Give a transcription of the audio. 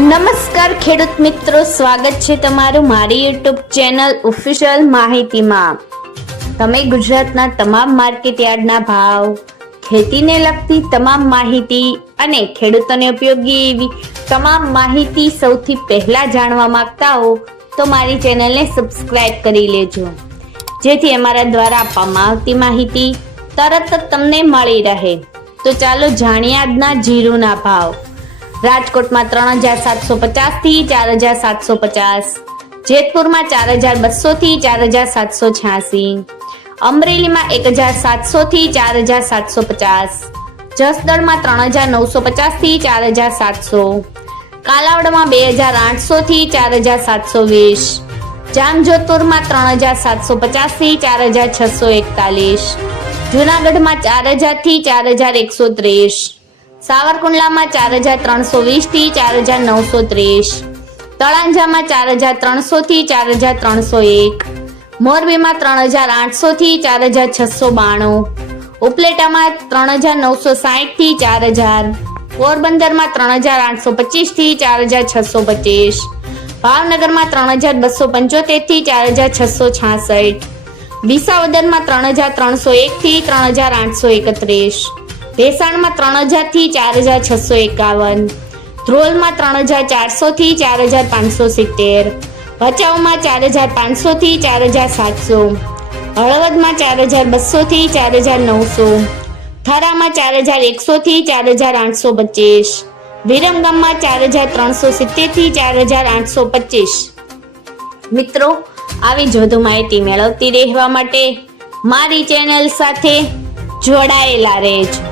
નમસ્કાર ખેડૂત મિત્રો, સ્વાગત છે તમારું મારી યુટ્યુબ ચેનલ ઓફિશિયલ માહિતીમાં। તમે ગુજરાતના તમામ માર્કેટ યાર્ડના ભાવ, ખેતીને લગતી તમામ માહિતી અને ખેડૂતોને ઉપયોગી એવી તમામ માહિતી સૌથી પહેલા જાણવા માંગતા હો તો મારી ચેનલને સબસ્ક્રાઇબ કરી લેજો, જેથી અમારા દ્વારા આપવામાં આવતી માહિતી તરત જ તમને મળી રહે। તો ચાલો જાણીએ આજના જીરુના ભાવ। રાજકોટમાં 3750 થી 4750, જેતપુરમાં 4200 થી 4786, અમરેલીમાં 1700 થી 4750, જસદણમાં 3950 થી 4700, કાલાવડમાં 2800 થી 4720, જામજોધપુરમાં 3750 થી 4641, જૂનાગઢમાં 4000 થી 4130, સાવરકુંડલામાં 4320 થી 4930, તળાંજામાં 4300 થી 4301, મોરબીમાં 3800 થી 4692, ઉપલેટામાં 3960 થી 4000, પોરબંદરમાં 3825 થી 4625, ભાવનગરમાં 3275 થી 4666, વિસાવદરમાં 3301 થી 3831, ભેસાણમાં 3000 થી 4651, ધ્રોલમાં 3400 થી 4570, ભચાઉમાં 4500 થી 4700, હળવદમાં 4200 થી 4900, થરામાં 4100 થી 4825, વિરમગામમાં 4370 થી 4825। મિત્રો, આવી જ વધુ માહિતી મેળવતી રહેવા માટે મારી ચેનલ સાથે જોડાયેલા રહેજો।